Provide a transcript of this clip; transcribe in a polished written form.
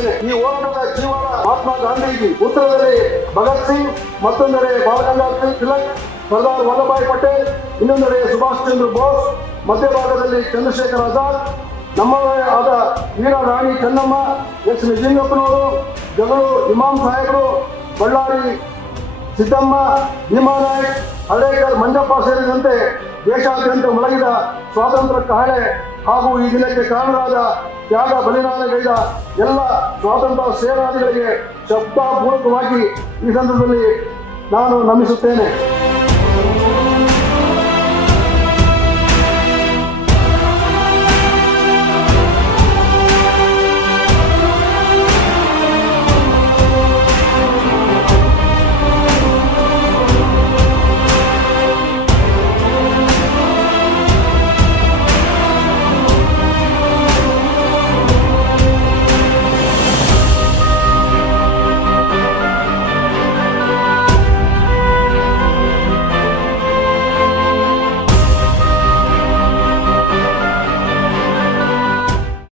ನಮಿಸುತ್ತೇನೆ. ಈ ಹೋರಾಟದ ಜೀವನ ಮಹಾತ್ಮ ಗಾಂಧೀಜಿ, ಉತ್ತರದಲ್ಲಿ ಭಗತ್ ಸಿಂಗ್, ಮತ್ತೊಂದೆಡೆ ಬಾಲಗಂಗಾಧರ್ ತಿಲಕ್, ಸರ್ದಾರ್ ವಲ್ಲಭಾಯ್ ಪಟೇಲ್, ಇನ್ನೊಂದೆಡೆ ಸುಭಾಷ್ ಚಂದ್ರ ಬೋಸ್, ಮಧ್ಯಭಾಗದಲ್ಲಿ ಚಂದ್ರಶೇಖರ್ ಆಜಾದ್, ನಮ್ಮವರೇ ಆದ ವೀರ ರಾಣಿ ಚೆನ್ನಮ್ಮ, ಎಸ್ ನಿಜಲಿಂಗಪ್ಪನವರು, ಜಗಳೂರು ಇಮಾಮ್ ಸಾಹೇಬರು, ಬಳ್ಳಾರಿ ಸಿದ್ದಮ್ಮ, ಭೀಮಾನಾಯಕ್, ಹಳೇಕರ್ ಮಂಜಪ್ಪ ಸೇರಿದಂತೆ ದೇಶಾದ್ಯಂತ ಮೊಳಗಿದ ಸ್ವಾತಂತ್ರ್ಯ ಕಹಳೆ ಹಾಗೂ ಈ ದಿನಕ್ಕೆ ಕಾರಣರಾದ ತ್ಯಾಗ ಬಲಿದಾನಗೈದ ಎಲ್ಲ ಸ್ವಾತಂತ್ರ್ಯ ಸೇನಾನಿಗಳಿಗೆ ಶಬ್ದಪೂರ್ವಕವಾಗಿ ಈ ಸಂದರ್ಭದಲ್ಲಿ ನಾನು ನಮಿಸುತ್ತೇನೆ.